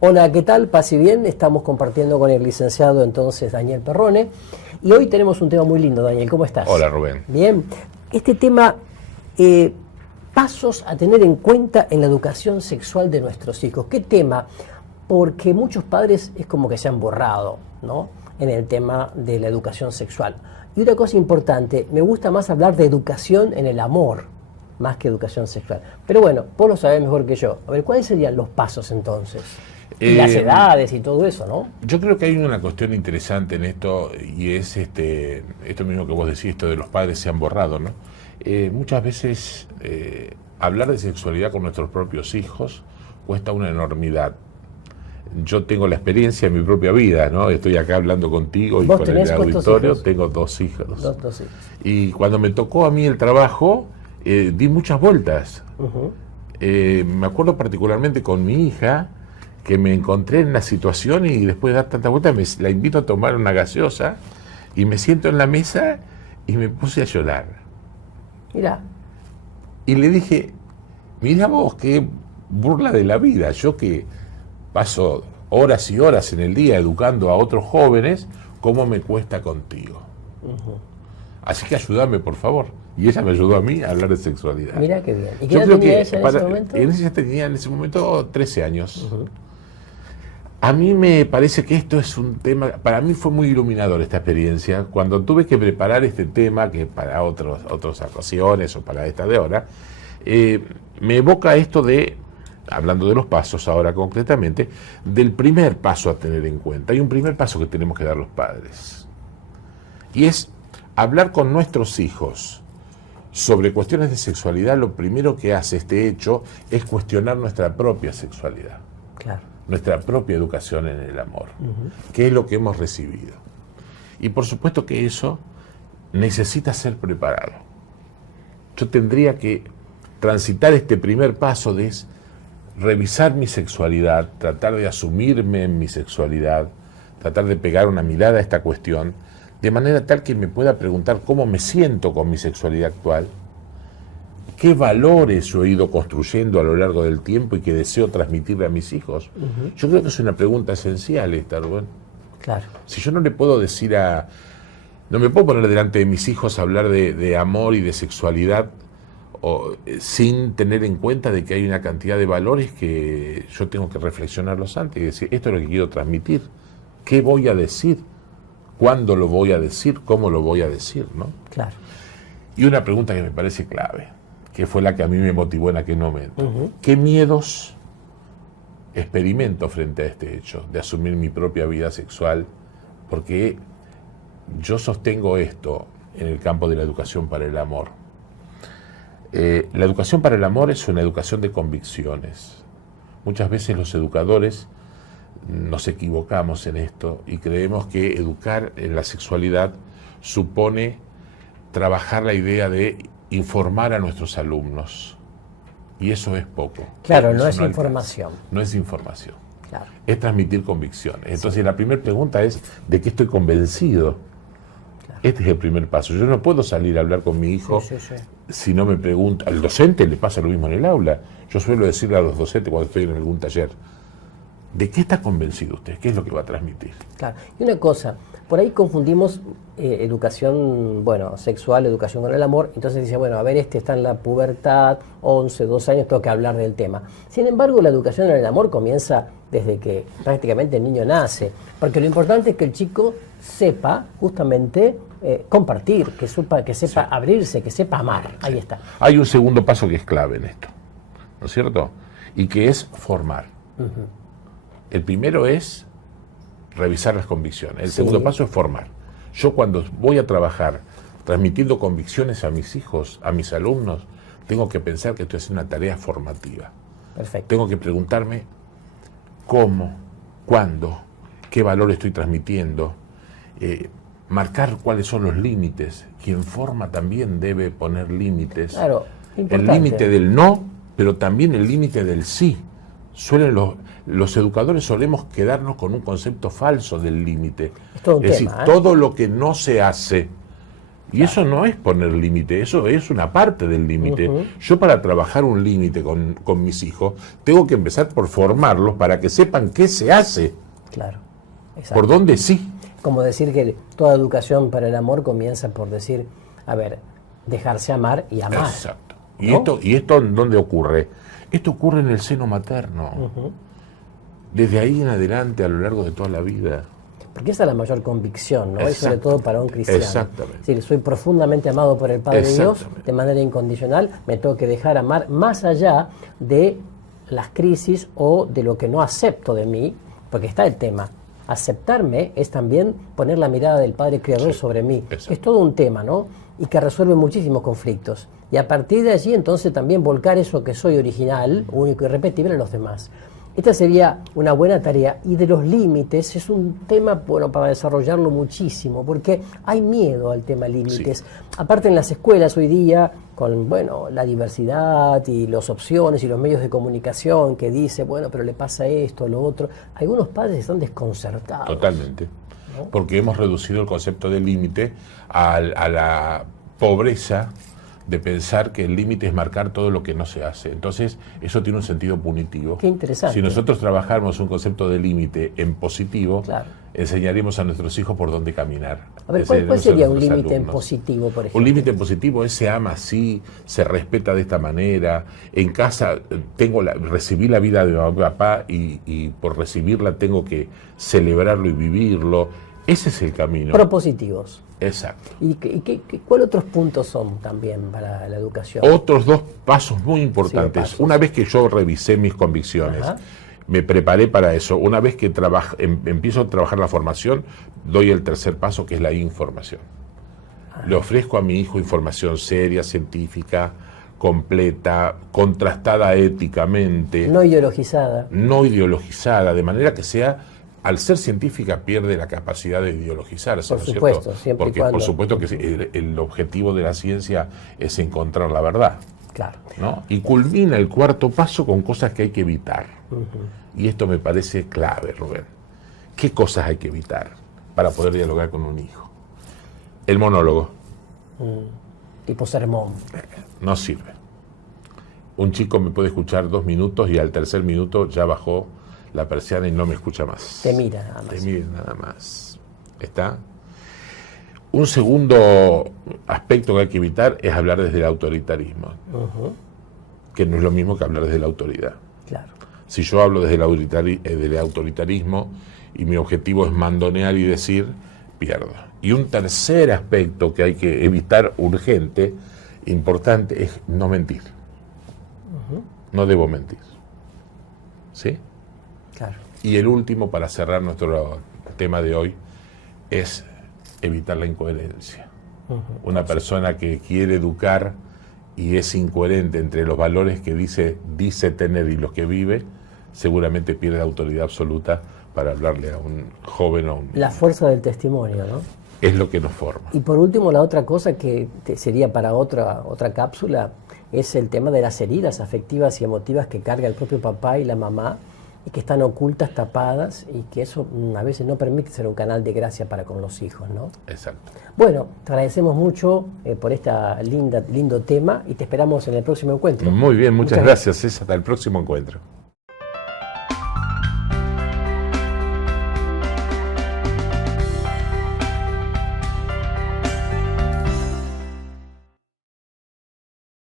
Hola, ¿qué tal? Paz y bien. Estamos compartiendo con el licenciado entonces Daniel Perrone. Y hoy tenemos un tema muy lindo, Daniel. ¿Cómo estás? Hola, Rubén. Bien. Este tema, pasos a tener en cuenta en la educación sexual de nuestros hijos. ¿Qué tema? Porque muchos padres es como que se han borrado, ¿no?, en el tema de la educación sexual. Y una cosa importante, me gusta más hablar de educación en el amor, más que educación sexual. Pero bueno, vos lo sabés mejor que yo. A ver, ¿cuáles serían los pasos entonces? Y las edades y todo eso, ¿no? Yo creo que hay una cuestión interesante en esto, y es esto mismo que vos decís, esto de los padres se han borrado, ¿no? Muchas veces hablar de sexualidad con nuestros propios hijos cuesta una enormidad. Yo tengo la experiencia en mi propia vida, ¿no? Estoy acá hablando contigo y con el auditorio. Tengo dos hijos. Dos hijos. Y cuando me tocó a mí el trabajo, di muchas vueltas. Me acuerdo particularmente con mi hija, que me encontré en la situación y después de dar tantas vueltas la invito a tomar una gaseosa y me siento en la mesa y me puse a llorar. Mirá. Y le dije, mira vos, qué burla de la vida. Yo que paso horas y horas en el día educando a otros jóvenes, ¿cómo me cuesta contigo? Así que ayúdame, por favor. Y ella me ayudó a mí a hablar de sexualidad. Mirá qué bien. ¿Y qué edad tenía ella en ese momento? Ella tenía en ese momento 13 años. A mí me parece que esto es un tema, para mí fue muy iluminador esta experiencia. Cuando tuve que preparar este tema, que para otras ocasiones o para esta de ahora, me evoca esto de, hablando de los pasos ahora concretamente, del primer paso a tener en cuenta. Hay un primer paso que tenemos que dar los padres. Y es hablar con nuestros hijos sobre cuestiones de sexualidad. Lo primero que hace este hecho es cuestionar nuestra propia sexualidad. Claro. Nuestra propia educación en el amor, qué es lo que hemos recibido. Y por supuesto que eso necesita ser preparado. Yo tendría que transitar este primer paso de revisar mi sexualidad, tratar de asumirme en mi sexualidad, tratar de pegar una mirada a esta cuestión, de manera tal que me pueda preguntar cómo me siento con mi sexualidad actual, qué valores yo he ido construyendo a lo largo del tiempo y que deseo transmitirle a mis hijos. Yo creo que es una pregunta esencial esta, Rubén. Claro. Si yo no le puedo decir no me puedo poner delante de mis hijos a hablar de amor y de sexualidad sin tener en cuenta de que hay una cantidad de valores que yo tengo que reflexionarlos antes y decir, esto es lo que quiero transmitir. ¿Qué voy a decir? ¿Cuándo lo voy a decir? ¿Cómo lo voy a decir? ¿No? Claro. Y una pregunta que me parece clave, que fue la que a mí me motivó en aquel momento. ¿Qué miedos experimento frente a este hecho de asumir mi propia vida sexual? Porque yo sostengo esto en el campo de la educación para el amor. La educación para el amor es una educación de convicciones. Muchas veces los educadores nos equivocamos en esto y creemos que educar en la sexualidad supone trabajar la idea de informar a nuestros alumnos. Y eso es poco. Claro, no es información. No es información. Claro. Es transmitir convicciones. Entonces la primera pregunta es, ¿de qué estoy convencido? Claro. Este es el primer paso. Yo no puedo salir a hablar con mi hijo si no me pregunta. Al docente le pasa lo mismo en el aula. Yo suelo decirle a los docentes cuando estoy en algún taller, ¿de qué está convencido usted? ¿Qué es lo que va a transmitir? Claro. Y una cosa, por ahí confundimos educación, sexual, educación con el amor. Entonces dice, a ver, está en la pubertad, 11, 12 años, tengo que hablar del tema. Sin embargo, la educación en el amor comienza desde que prácticamente el niño nace. Porque lo importante es que el chico sepa justamente compartir, que sepa abrirse, que sepa amar. Sí. Ahí está. Hay un segundo paso que es clave en esto, ¿no es cierto? Y que es formar. El primero es revisar las convicciones. El segundo paso es formar. Yo cuando voy a trabajar transmitiendo convicciones a mis hijos, a mis alumnos, tengo que pensar que esto es una tarea formativa. Perfecto. Tengo que preguntarme cómo, cuándo, qué valor estoy transmitiendo, marcar cuáles son los límites. Quien forma también debe poner límites. Claro, el límite del no, pero también el límite del sí. Los educadores solemos quedarnos con un concepto falso del límite. Es todo un tema, decir, todo lo que no se hace Y eso no es poner límite, eso es una parte del límite. Yo para trabajar un límite con mis hijos, tengo que empezar por formarlos para que sepan qué se hace. Claro. Exacto. Por dónde sí. Como decir que toda educación para el amor comienza por decir, a ver, dejarse amar y amar. Exacto. ¿No? ¿Y esto dónde ocurre? Esto ocurre en el seno materno. Desde ahí en adelante, a lo largo de toda la vida. Porque esa es la mayor convicción, ¿no? Y sobre todo para un cristiano. Exactamente. Si soy profundamente amado por el Padre de Dios, de manera incondicional, me tengo que dejar amar más allá de las crisis o de lo que no acepto de mí, porque está el tema. Aceptarme es también poner la mirada del Padre Creador sobre mí. Es todo un tema, ¿no? Y que resuelve muchísimos conflictos. Y a partir de allí, entonces, también volcar eso que soy original, único y irrepetible, a los demás. Esta sería una buena tarea. Y de los límites es un tema, bueno, para desarrollarlo muchísimo, porque hay miedo al tema límites. Sí. Aparte en las escuelas hoy día, con, bueno, la diversidad y las opciones y los medios de comunicación que dice, bueno, pero le pasa esto, lo otro, algunos padres están desconcertados. Totalmente. ¿No? Porque hemos reducido el concepto de límite a la pobreza de pensar que el límite es marcar todo lo que no se hace. Entonces, eso tiene un sentido punitivo. Qué interesante. Si nosotros trabajáramos un concepto de límite en positivo, claro, enseñaríamos a nuestros hijos por dónde caminar. A ver, ¿cuál sería un límite en positivo, por ejemplo? Un límite en positivo es se ama así, se respeta de esta manera. En casa recibí la vida de mi papá y por recibirla tengo que celebrarlo y vivirlo. Ese es el camino. Propositivos. Exacto. ¿Y cuáles otros puntos son también para la educación? Otros dos pasos muy importantes. Sí, una vez que yo revisé mis convicciones, me preparé para eso. Una vez que empiezo a trabajar la formación, doy el tercer paso, que es la información. Le ofrezco a mi hijo información seria, científica, completa, contrastada éticamente. No ideologizada. No ideologizada, de manera que sea... Al ser científica pierde la capacidad de ideologizarse, por supuesto, siempre porque por supuesto que el objetivo de la ciencia es encontrar la verdad. Claro. ¿No? Y culmina el cuarto paso con cosas que hay que evitar. Y esto me parece clave, Rubén. ¿Qué cosas hay que evitar para poder dialogar con un hijo? El monólogo. Tipo sermón. No sirve. Un chico me puede escuchar 2 minutos y al tercer minuto ya bajó la persiana y no me escucha más. Te mira nada más. Te mira nada más. ¿Está? Un segundo aspecto que hay que evitar es hablar desde el autoritarismo, que no es lo mismo que hablar desde la autoridad. Claro. Si yo hablo desde el autoritarismo y mi objetivo es mandonear y decir, pierdo. Y un tercer aspecto que hay que evitar urgente, importante, es no mentir. No debo mentir. ¿Sí? Claro. Y el último, para cerrar nuestro tema de hoy, es evitar la incoherencia. Una persona que quiere educar y es incoherente entre los valores que dice tener y los que vive, seguramente pierde autoridad absoluta para hablarle a un joven o un... La fuerza del testimonio, ¿no? Es lo que nos forma. Y por último, la otra cosa que sería para otra cápsula es el tema de las heridas afectivas y emotivas que carga el propio papá y la mamá, y que están ocultas, tapadas, y que eso a veces no permite ser un canal de gracia para con los hijos, ¿no? Exacto. Bueno, te agradecemos mucho por este lindo tema y te esperamos en el próximo encuentro. Muy bien, muchas gracias. Hasta el próximo encuentro.